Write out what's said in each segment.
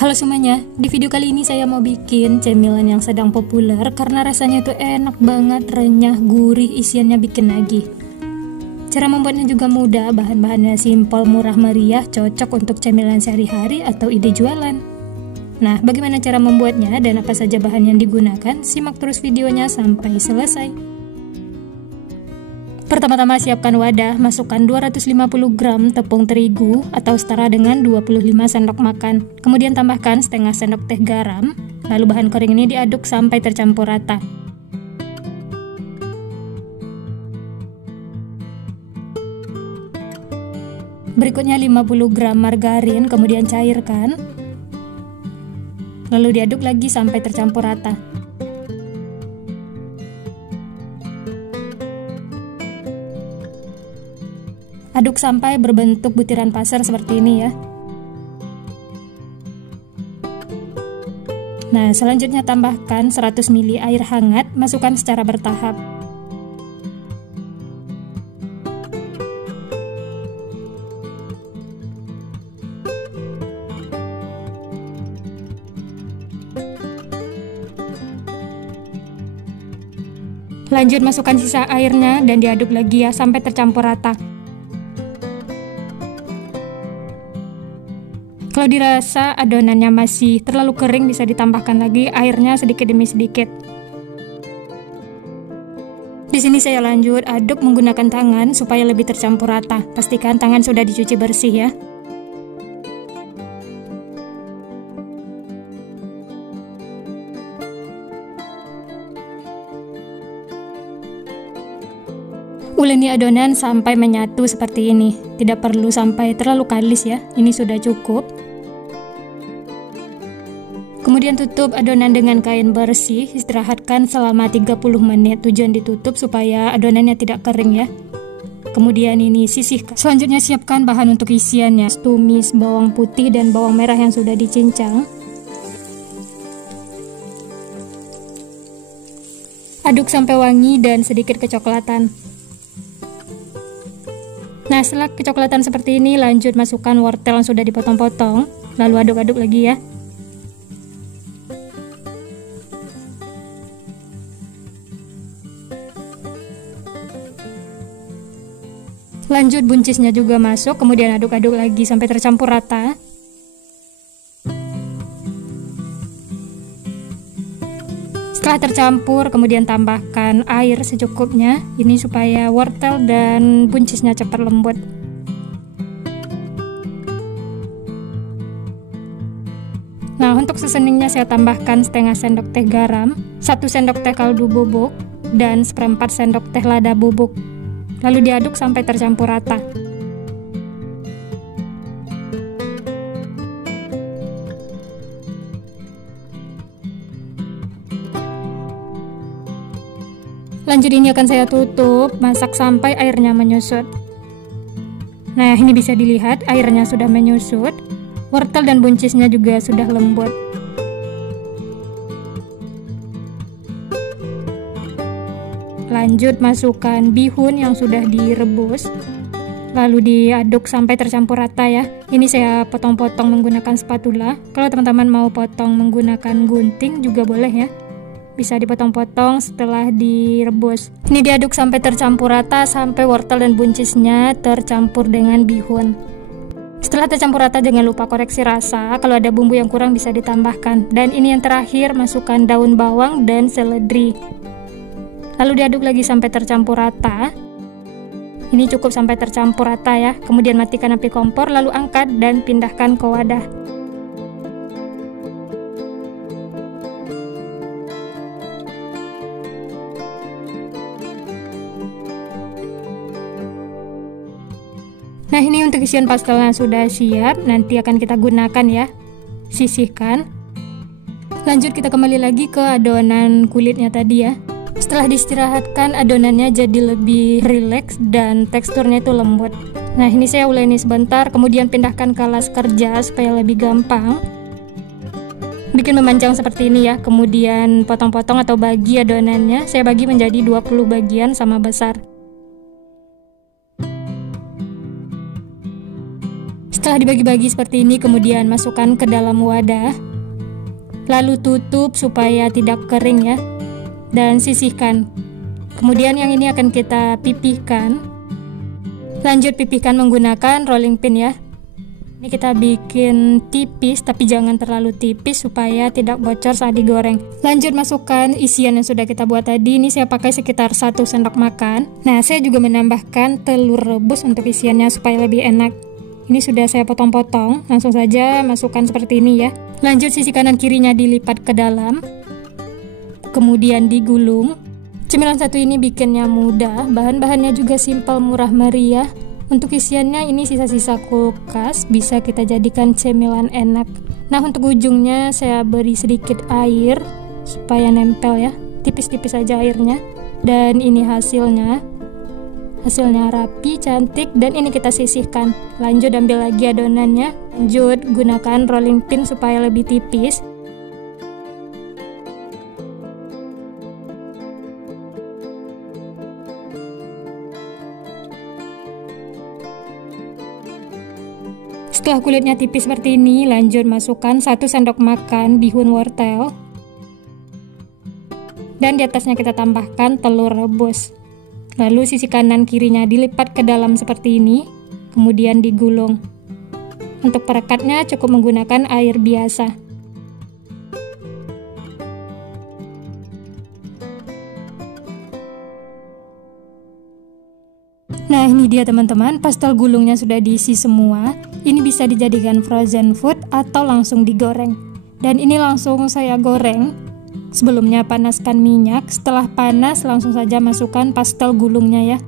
Halo semuanya, di video kali ini saya mau bikin cemilan yang sedang populer karena rasanya itu enak banget, renyah, gurih, isiannya bikin nagih. Cara membuatnya juga mudah, bahan-bahannya simpel, murah meriah, cocok untuk cemilan sehari-hari atau ide jualan. Nah, bagaimana cara membuatnya dan apa saja bahan yang digunakan? Simak terus videonya sampai selesai. Pertama-tama siapkan wadah, masukkan 250 gram tepung terigu atau setara dengan 25 sendok makan. Kemudian tambahkan setengah sendok teh garam, lalu bahan kering ini diaduk sampai tercampur rata. Berikutnya 50 gram margarin, kemudian cairkan. Lalu diaduk lagi sampai tercampur rata. Aduk sampai berbentuk butiran pasir seperti ini ya. Nah, selanjutnya tambahkan 100 ml air hangat, masukkan secara bertahap. Lanjut masukkan sisa airnya dan diaduk lagi ya sampai tercampur rata. Kalau dirasa adonannya masih terlalu kering, bisa ditambahkan lagi airnya sedikit demi sedikit. Di sini saya lanjut aduk menggunakan tangan supaya lebih tercampur rata. Pastikan tangan sudah dicuci bersih ya. Uleni adonan sampai menyatu seperti ini. Tidak perlu sampai terlalu kalis ya. Ini sudah cukup. Kemudian tutup adonan dengan kain bersih, istirahatkan selama 30 menit. Tujuan ditutup supaya adonannya tidak kering ya. Kemudian ini sisihkan. Selanjutnya siapkan bahan untuk isiannya. Tumis bawang putih dan bawang merah yang sudah dicincang. Aduk sampai wangi dan sedikit kecoklatan. Nah, setelah kecoklatan seperti ini, lanjut masukkan wortel yang sudah dipotong-potong. Lalu aduk-aduk lagi ya. Lanjut buncisnya juga masuk, kemudian aduk-aduk lagi sampai tercampur rata. Setelah tercampur, kemudian tambahkan air secukupnya. Ini supaya wortel dan buncisnya cepat lembut. Nah, untuk seasoningnya saya tambahkan setengah sendok teh garam, 1 sendok teh kaldu bubuk, dan 1/4 sendok teh lada bubuk. Lalu diaduk sampai tercampur rata. Lanjut ini akan saya tutup, masak sampai airnya menyusut. Nah, ini bisa dilihat airnya sudah menyusut. Wortel dan buncisnya juga sudah lembut. Lanjut masukkan bihun yang sudah direbus. Lalu diaduk sampai tercampur rata ya. Ini saya potong-potong menggunakan spatula. Kalau teman-teman mau potong menggunakan gunting juga boleh ya. Bisa dipotong-potong setelah direbus. Ini diaduk sampai tercampur rata, sampai wortel dan buncisnya tercampur dengan bihun. Setelah tercampur rata, jangan lupa koreksi rasa. Kalau ada bumbu yang kurang bisa ditambahkan. Dan ini yang terakhir, masukkan daun bawang dan seledri. Lalu diaduk lagi sampai tercampur rata. Ini cukup sampai tercampur rata ya. Kemudian matikan api kompor, lalu angkat dan pindahkan ke wadah. Nah, ini untuk isian pastelnya sudah siap. Nanti akan kita gunakan ya. Sisihkan. Lanjut kita kembali lagi ke adonan kulitnya tadi ya. Setelah diistirahatkan, adonannya jadi lebih rileks dan teksturnya itu lembut. Nah, ini saya uleni sebentar, kemudian pindahkan ke alas kerja supaya lebih gampang. Bikin memanjang seperti ini ya. Kemudian potong-potong atau bagi adonannya. Saya bagi menjadi 20 bagian sama besar. Setelah dibagi-bagi seperti ini, kemudian masukkan ke dalam wadah. Lalu tutup supaya tidak kering ya. Dan sisihkan. Kemudian yang ini akan kita pipihkan. Lanjut pipihkan menggunakan rolling pin ya. Ini kita bikin tipis tapi jangan terlalu tipis supaya tidak bocor saat digoreng. Lanjut masukkan isian yang sudah kita buat tadi. Ini saya pakai sekitar 1 sendok makan. Nah, saya juga menambahkan telur rebus untuk isiannya supaya lebih enak. Ini sudah saya potong-potong. Langsung saja masukkan seperti ini ya. Lanjut sisi kanan kirinya dilipat ke dalam. Kemudian digulung. Cemilan satu ini bikinnya mudah. Bahan-bahannya juga simpel, murah meriah. Untuk isiannya ini sisa-sisa kulkas, bisa kita jadikan cemilan enak. Nah, untuk ujungnya saya beri sedikit air supaya nempel ya, tipis-tipis aja airnya. Dan ini hasilnya rapi, cantik, dan ini kita sisihkan. Lanjut ambil lagi adonannya, lanjut gunakan rolling pin supaya lebih tipis. Setelah kulitnya tipis seperti ini, lanjut masukkan 1 sendok makan bihun wortel. Dan di atasnya kita tambahkan telur rebus. Lalu sisi kanan kirinya dilipat ke dalam seperti ini, kemudian digulung. Untuk perekatnya cukup menggunakan air biasa. Nah, ini dia teman-teman, pastel gulungnya sudah diisi semua. Ini bisa dijadikan frozen food atau langsung digoreng. Dan ini langsung saya goreng. Sebelumnya panaskan minyak, setelah panas langsung saja masukkan pastel gulungnya ya.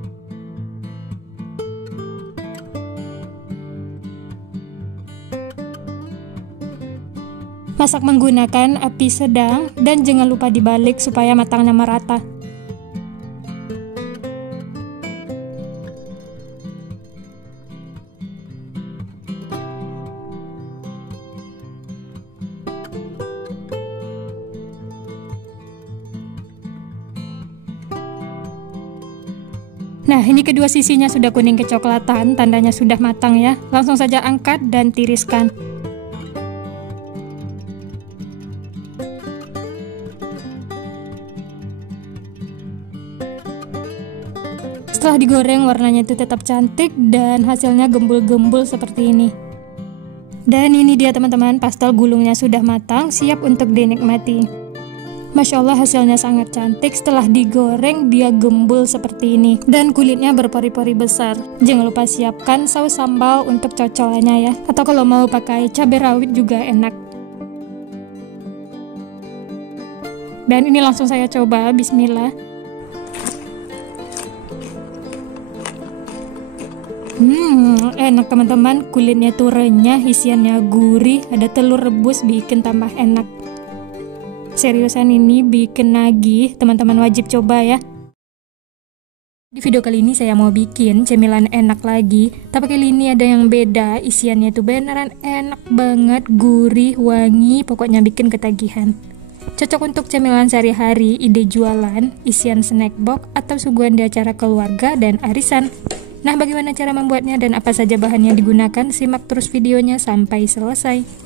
Masak menggunakan api sedang dan jangan lupa dibalik supaya matangnya merata. Nah, ini kedua sisinya sudah kuning kecoklatan, tandanya sudah matang ya. Langsung saja angkat dan tiriskan. Setelah digoreng, warnanya itu tetap cantik dan hasilnya gembul-gembul seperti ini. Dan ini dia teman-teman, pastel gulungnya sudah matang, siap untuk dinikmati. Masya Allah, hasilnya sangat cantik. Setelah digoreng dia gembul seperti ini dan kulitnya berpori-pori besar. Jangan lupa siapkan saus sambal untuk cocolannya ya, atau kalau mau pakai cabai rawit juga enak. Dan ini langsung saya coba, bismillah. Enak teman-teman, kulitnya tuh renyah, isiannya gurih, ada telur rebus bikin tambah enak. Seriusan ini bikin nagih, teman-teman wajib coba ya. Di video kali ini saya mau bikin cemilan enak lagi, tapi kali ini ada yang beda. Isiannya tuh beneran enak banget, gurih, wangi, pokoknya bikin ketagihan. Cocok untuk cemilan sehari-hari, ide jualan, isian snack box, atau suguhan di acara keluarga dan arisan. Nah, bagaimana cara membuatnya dan apa saja bahan yang digunakan? Simak terus videonya sampai selesai.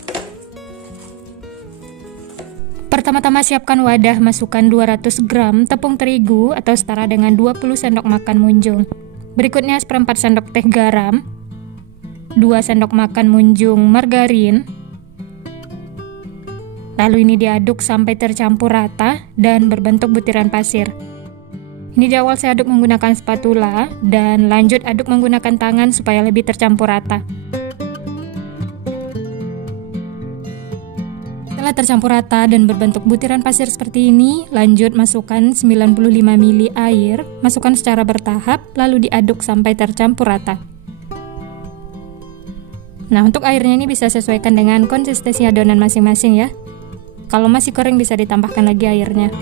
Pertama-tama siapkan wadah, masukkan 200 gram tepung terigu atau setara dengan 20 sendok makan munjung. Berikutnya 1/4 sendok teh garam, 2 sendok makan munjung margarin. Lalu ini diaduk sampai tercampur rata dan berbentuk butiran pasir. Ini di awal saya aduk menggunakan spatula dan lanjut aduk menggunakan tangan supaya lebih tercampur rata. Setelah tercampur rata dan berbentuk butiran pasir seperti ini, lanjut masukkan 95 ml air, masukkan secara bertahap, lalu diaduk sampai tercampur rata. Nah, untuk airnya ini bisa sesuaikan dengan konsistensi adonan masing-masing ya. Kalau masih kering bisa ditambahkan lagi airnya.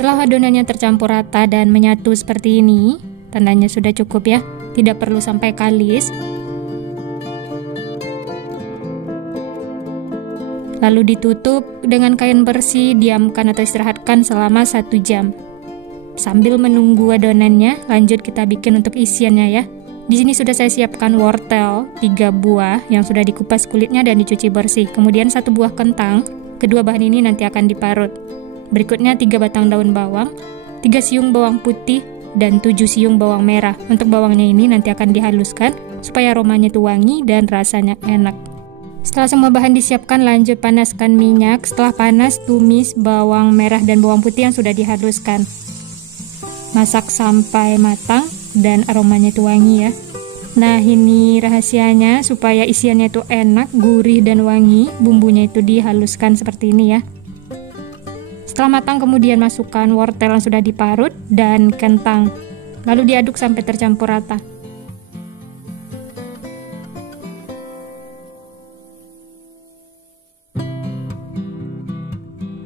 Setelah adonannya tercampur rata dan menyatu seperti ini, tandanya sudah cukup ya, tidak perlu sampai kalis. Lalu ditutup dengan kain bersih, diamkan atau istirahatkan selama 1 jam. Sambil menunggu adonannya, lanjut kita bikin untuk isiannya ya. Di sini sudah saya siapkan wortel 3 buah yang sudah dikupas kulitnya dan dicuci bersih. Kemudian 1 buah kentang. Kedua bahan ini nanti akan diparut. Berikutnya 3 batang daun bawang, 3 siung bawang putih, dan 7 siung bawang merah. Untuk bawangnya ini nanti akan dihaluskan supaya aromanya itu wangi dan rasanya enak. Setelah semua bahan disiapkan, lanjut panaskan minyak. Setelah panas, tumis bawang merah dan bawang putih yang sudah dihaluskan. Masak sampai matang dan aromanya itu wangi ya. Nah, ini rahasianya supaya isiannya itu enak, gurih dan wangi. Bumbunya itu dihaluskan seperti ini ya. Setelah matang, kemudian masukkan wortel yang sudah diparut dan kentang. Lalu diaduk sampai tercampur rata.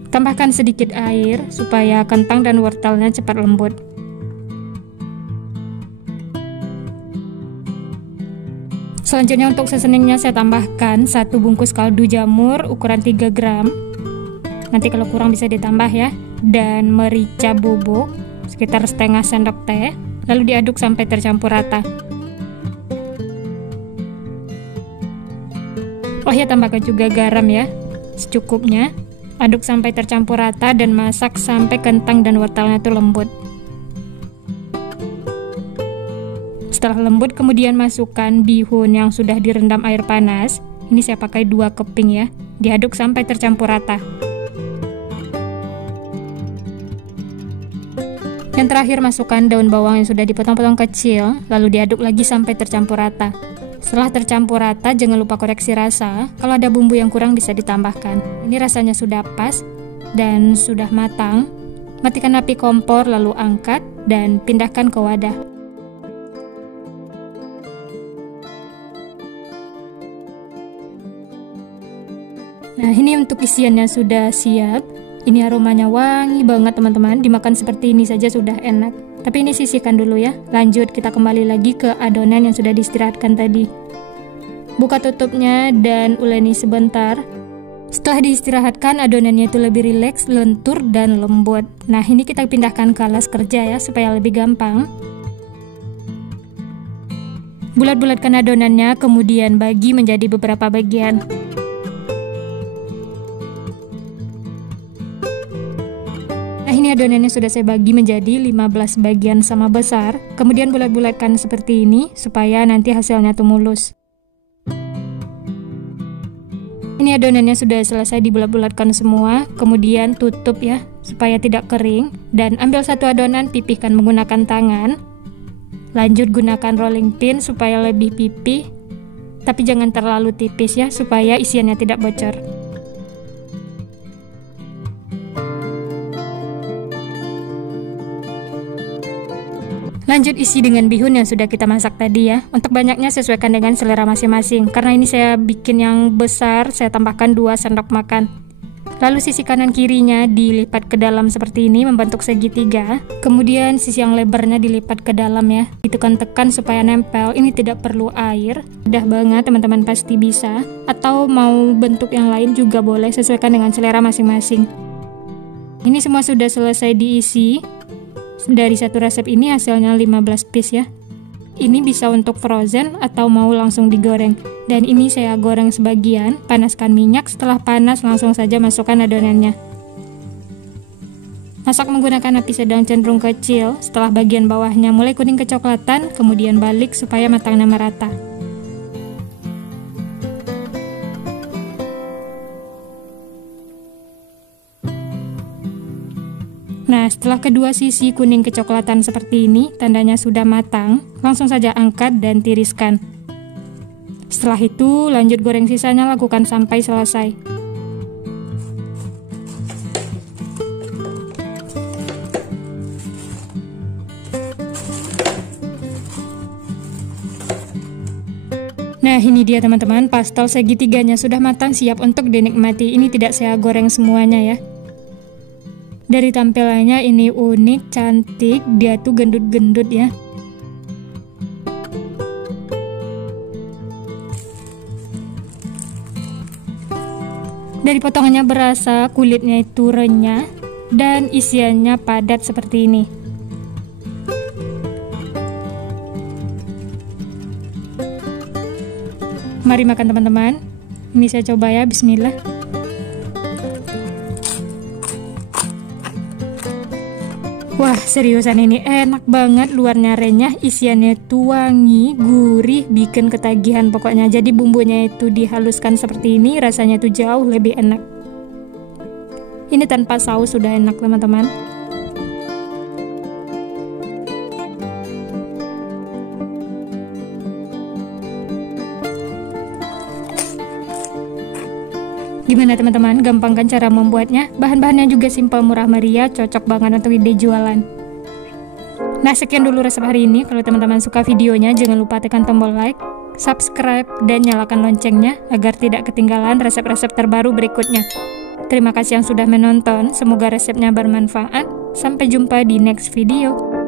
Tambahkan sedikit air supaya kentang dan wortelnya cepat lembut. Selanjutnya untuk seasoningnya saya tambahkan 1 bungkus kaldu jamur ukuran 3 gram. Nanti kalau kurang bisa ditambah ya. Dan merica bubuk sekitar setengah sendok teh. Lalu diaduk sampai tercampur rata. Oh ya, tambahkan juga garam ya, secukupnya. Aduk sampai tercampur rata dan masak sampai kentang dan wortelnya itu lembut. Setelah lembut, kemudian masukkan bihun yang sudah direndam air panas. Ini saya pakai 2 keping ya. Diaduk sampai tercampur rata. Yang terakhir, masukkan daun bawang yang sudah dipotong-potong kecil, lalu diaduk lagi sampai tercampur rata. Setelah tercampur rata, jangan lupa koreksi rasa. Kalau ada bumbu yang kurang bisa ditambahkan. Ini rasanya sudah pas dan sudah matang. Matikan api kompor, lalu angkat dan pindahkan ke wadah. Nah, ini untuk isiannya sudah siap. Ini aromanya wangi banget teman-teman. Dimakan seperti ini saja sudah enak. Tapi ini sisihkan dulu ya. Lanjut kita kembali lagi ke adonan yang sudah diistirahatkan tadi. Buka tutupnya dan uleni sebentar. Setelah diistirahatkan, adonannya itu lebih rileks, lentur dan lembut. Nah, ini kita pindahkan ke alas kerja ya supaya lebih gampang. Bulat-bulatkan adonannya, kemudian bagi menjadi beberapa bagian. Ini adonannya sudah saya bagi menjadi 15 bagian sama besar. Kemudian bulat-bulatkan seperti ini supaya nanti hasilnya tuh mulus. Ini adonannya sudah selesai dibulat-bulatkan semua. Kemudian tutup ya supaya tidak kering. Dan ambil 1 adonan, pipihkan menggunakan tangan. Lanjut gunakan rolling pin supaya lebih pipih. Tapi jangan terlalu tipis ya supaya isiannya tidak bocor. Lanjut isi dengan bihun yang sudah kita masak tadi ya. Untuk banyaknya sesuaikan dengan selera masing-masing. Karena ini saya bikin yang besar, saya tambahkan 2 sendok makan. Lalu sisi kanan kirinya dilipat ke dalam seperti ini membentuk segitiga. Kemudian sisi yang lebarnya dilipat ke dalam ya. Ditekan-tekan supaya nempel. Ini tidak perlu air. Mudah banget, teman-teman pasti bisa. Atau mau bentuk yang lain juga boleh, sesuaikan dengan selera masing-masing. Ini semua sudah selesai diisi. Dari 1 resep ini hasilnya 15 piece ya. Ini bisa untuk frozen atau mau langsung digoreng. Dan ini saya goreng sebagian, panaskan minyak, setelah panas langsung saja masukkan adonannya. Masak menggunakan api sedang cenderung kecil, setelah bagian bawahnya mulai kuning kecoklatan, kemudian balik supaya matangnya merata. Nah, setelah kedua sisi kuning kecoklatan seperti ini, tandanya sudah matang, langsung saja angkat dan tiriskan. Setelah itu, lanjut goreng sisanya, lakukan sampai selesai. Nah, ini dia teman-teman, pastel segitiganya sudah matang, siap untuk dinikmati. Ini tidak saya goreng semuanya ya. Dari tampilannya ini unik, cantik, dia tuh gendut-gendut ya. Dari potongannya berasa, kulitnya itu renyah, dan isiannya padat seperti ini. Mari makan teman-teman. Ini saya coba ya, bismillah. Wah, seriusan ini enak banget, luarnya renyah, isiannya itu wangi, gurih, bikin ketagihan pokoknya. Jadi bumbunya itu dihaluskan seperti ini, rasanya itu jauh lebih enak. Ini tanpa saus sudah enak teman-teman. Gimana teman-teman, gampang kan cara membuatnya? Bahan-bahannya juga simpel, murah meriah, cocok banget untuk ide jualan. Nah, sekian dulu resep hari ini. Kalau teman-teman suka videonya, jangan lupa tekan tombol like, subscribe, dan nyalakan loncengnya agar tidak ketinggalan resep-resep terbaru berikutnya. Terima kasih yang sudah menonton, semoga resepnya bermanfaat. Sampai jumpa di next video.